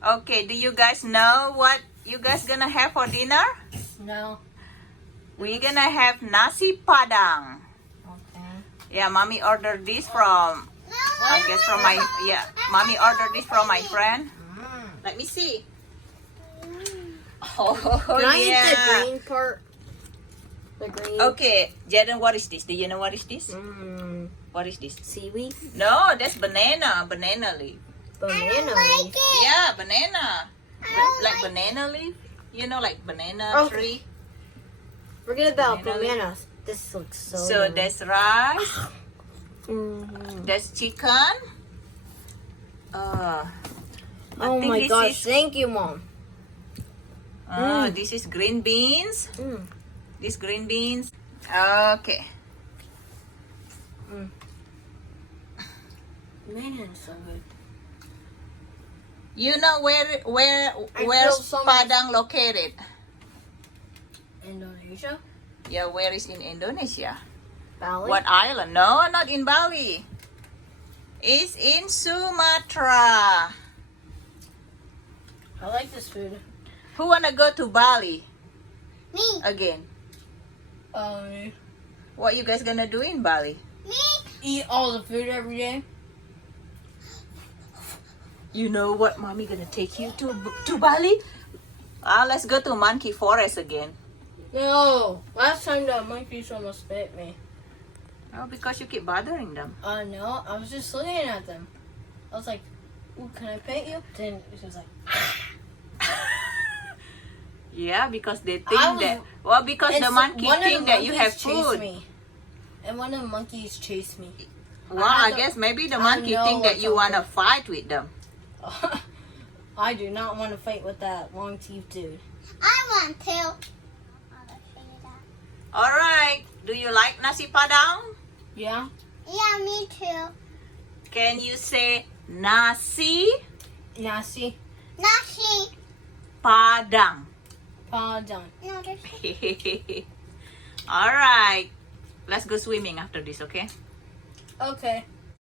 Okay, do you guys know what you guys gonna have for dinner? No. We're gonna have Nasi Padang. Okay. Yeah, mommy ordered this from, I guess from my, mommy ordered this from my friend. Let me see. Oh, Can I eat the yeah. green part? The green. Okay, Jaden, what is this? Do you know what is this? What is this? Seaweed? No, that's banana leaf. Banana leaf. Yeah, banana. Like banana leaf. You know, like banana Okay. tree. Forget about Banana leaf. bananas. This looks so So yummy. that's rice. Mhm. That's chicken. I Oh think my this gosh, is- thank you, Mom. This is green beans. Mm. This green beans. Okay. Man, so good. You know where's feel so much- Padang located? Indonesia? Yeah, where is in Indonesia? Bali? What island? No, not in Bali. It's in Sumatra. I like this food. Who wanna go to Bali Me. again? What you guys gonna do in Bali? Me. Eat all the food every day. You know what mommy gonna take you to Bali? Let's go to Monkey Forest again. No, last time the monkeys almost bit me. Oh, because you keep bothering them. No, I was just looking at them. I was like, "Ooh, can I pet you?" Then it was like, Yeah, because they think I was- that. Well, because and the so monkey one of think the that you have monkeys chased food. me, and one of the monkeys chased me. Well, I I had guess maybe the I monkey know think that what's you up wanna with- fight with them. I do not want to fight with that long teeth dude. I want to. All right. Do you like nasi padang? Yeah. Yeah, me too. Can you say nasi Nasi. Nasi. padang? Padang. No, there's All right. Let's go swimming after this, okay? Okay.